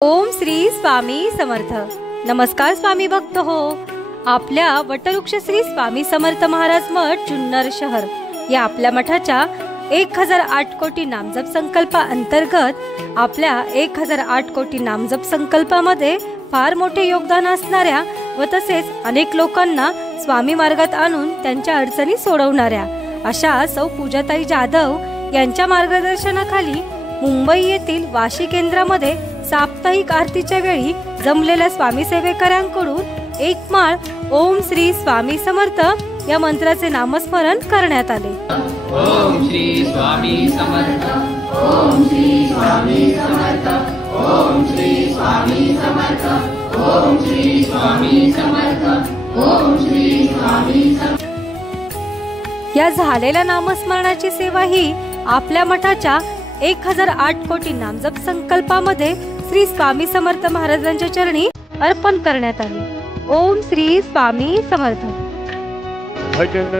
ओम श्री स्वामी समर्थ। नमस्कार स्वामी भक्त हो। आपल्या वटवृक्ष श्री स्वामी समर्थ महाराज मठ जुन्नर शहर या आपल्या मठाच्या 1008 कोटी नामजप संकल्पा अंतर्गत आपल्या 1008 कोटी नामजप संकल्पामध्ये फार मोठे योगदान असणाऱ्या व तसेच अनेक लोकांना स्वामी मार्गात आणून त्यांच्या अडचणी सोडवणाऱ्या अशा सौ पूजाताई जाधव यांच्या मार्गदर्शनाखाली मुंबई येथील वाशी केंद्रामध्ये साप्ताहिक आरतीच्या वेळी जमलेल्या स्वामी सेवेकऱ्यांकडून एक माळ ओम श्री स्वामी समर्थ या मंत्राचे नामस्मरण करण्यात आले। ओम श्री स्वामी समर्थ, ओम श्री स्वामी समर्थ, ओम श्री स्वामी समर्थ, ओम श्री स्वामी समर्थ, ओम श्री स्वामी समर्थ। या झालेल्या नामस्मरणाची सेवा ही आपल्या मठाच्या 1008 कोटी नामजप संकल्पामध्ये श्री स्वामी समर्थ महाराजांच्या चरणी अर्पण करण्यात आली। ओम श्री स्वामी समर्थ। भजन